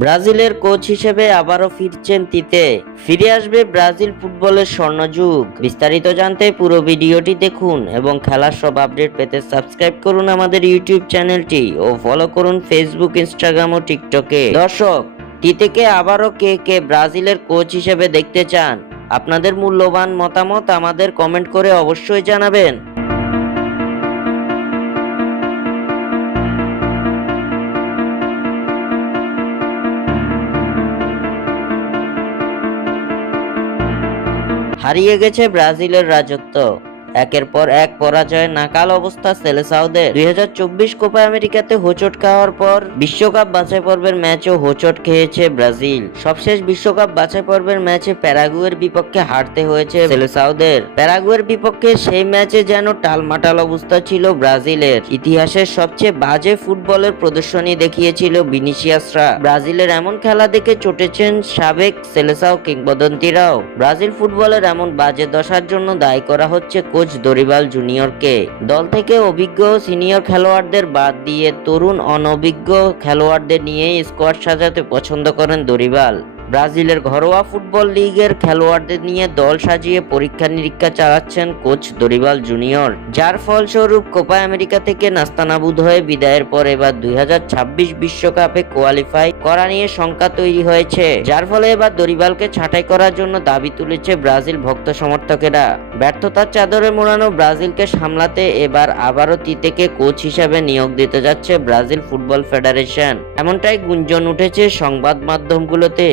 ব্রাজিলের কোচ হিসেবে আবারও ফিরছেন তিতে। ফিরে আসবে ব্রাজিল ফুটবলের স্বর্ণযুগ। বিস্তারিত জানতে পুরো ভিডিওটি দেখুন এবং খেলার সব আপডেট পেতে সাবস্ক্রাইব করুন আমাদের ইউটিউব চ্যানেলটি ও ফলো করুন ফেসবুক, ইনস্টাগ্রাম ও টিকটকে। দর্শক, তিতেকে আবারও কে কে ব্রাজিলের কোচ হিসেবে দেখতে চান? আপনাদের মূল্যবান মতামত আমাদের কমেন্ট করে অবশ্যই জানাবেন। হারিয়ে গেছে ব্রাজিলের রাজত্ব। একের পর এক পরাজয়ে নাকাল অবস্থা সেলেসাওদের। 2024 কোপা আমেরিকাতে হোঁচট খাওয়ার পর বিশ্বকাপ বাছাই পর্বের ম্যাচও হোঁচট খেয়েছে ব্রাজিল। সবশেষ বিশ্বকাপ বাছাই পর্বের ম্যাচে প্যারাগুয়ের বিপক্ষে হারতে হয়েছে সেলেসাওদের। প্যারাগুয়ের বিপক্ষে সেই ম্যাচে যেন টালমাটাল অবস্থা ছিল ব্রাজিলের। ইতিহাসের সবচেয়ে বাজে ফুটবলের প্রদর্শনী দেখিয়েছিল ভিনিসিয়াসরা। ব্রাজিলের এমন খেলা দেখে চটেছেন সাবেক সেলেসাও কিংবদন্তিরাও। ব্রাজিল ফুটবলের এমন বাজে দশার জন্য দায়ী করা হচ্ছে কোচ দরিবাল জুনিয়রকে। দল থেকে অভিজ্ঞ সিনিয়র খেলোয়াড়দের বাদ দিয়ে তরুণ অনভিজ্ঞ খেলোয়াড়দের নিয়ে স্কোয়াড সাজাতে পছন্দ করেন দরিবাল। ব্রাজিলের ঘরোয়া ফুটবল লিগের খেলোয়াড়দের নিয়ে দল সাজিয়ে পরীক্ষা নিরীক্ষা চালাচ্ছেন কোচ দরিবাল জুনিয়র, যার ফলস্বরূপ কোপা আমেরিকা থেকে নাস্তানাবুদ হয়ে বিদায়ের পর এবার 2026 বিশ্বকাপে কোয়ালিফাই করা নিয়ে শঙ্কা তৈরি হয়েছে, যার ফলে এবার দরিবালকে ছাঁটাই করার জন্য দাবি তুলেছে ব্রাজিল ভক্ত সমর্থকেরা। ব্যর্থতার চাদরে মোড়ানো ব্রাজিলকে সামলাতে এবার আবারও তিতেকে কোচ হিসাবে নিয়োগ দিতে যাচ্ছে ব্রাজিল ফুটবল ফেডারেশন, এমনটাই গুঞ্জন উঠেছে সংবাদ মাধ্যমগুলোতে।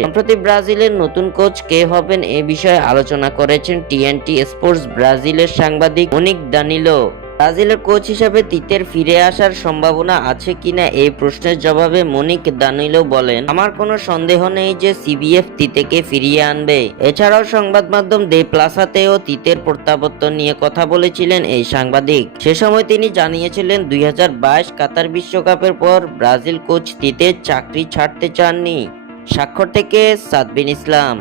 ব্রাজিলের নতুন কোচ কে হবেন এ বিষয়ে আলোচনা করেছেন টিএনটি স্পোর্টস ব্রাজিলের সাংবাদিক মনিক দানিলো। ব্রাজিলের কোচ হিসেবে তিতের ফিরে আসার সম্ভাবনা আছে কিনা এই প্রশ্নের জবাবে মনিক দানিলো বলেন, আমার কোনো সন্দেহ নেই যে সিবিএফ তিতেকে ফিরিয়ে আনবে। এছাড়াও সংবাদ মাধ্যম দে প্লাসাতেও তিতের প্রত্যাবর্তন নিয়ে কথা বলেছিলেন এই সাংবাদিক। সে সময় তিনি জানিয়েছিলেন 2022 কাতার বিশ্বকাপের পর ব্রাজিল কোচ তিতের চাকরি ছাড়তে চাননি। স্বাক্ষর থেকে সাদবিন ইসলাম।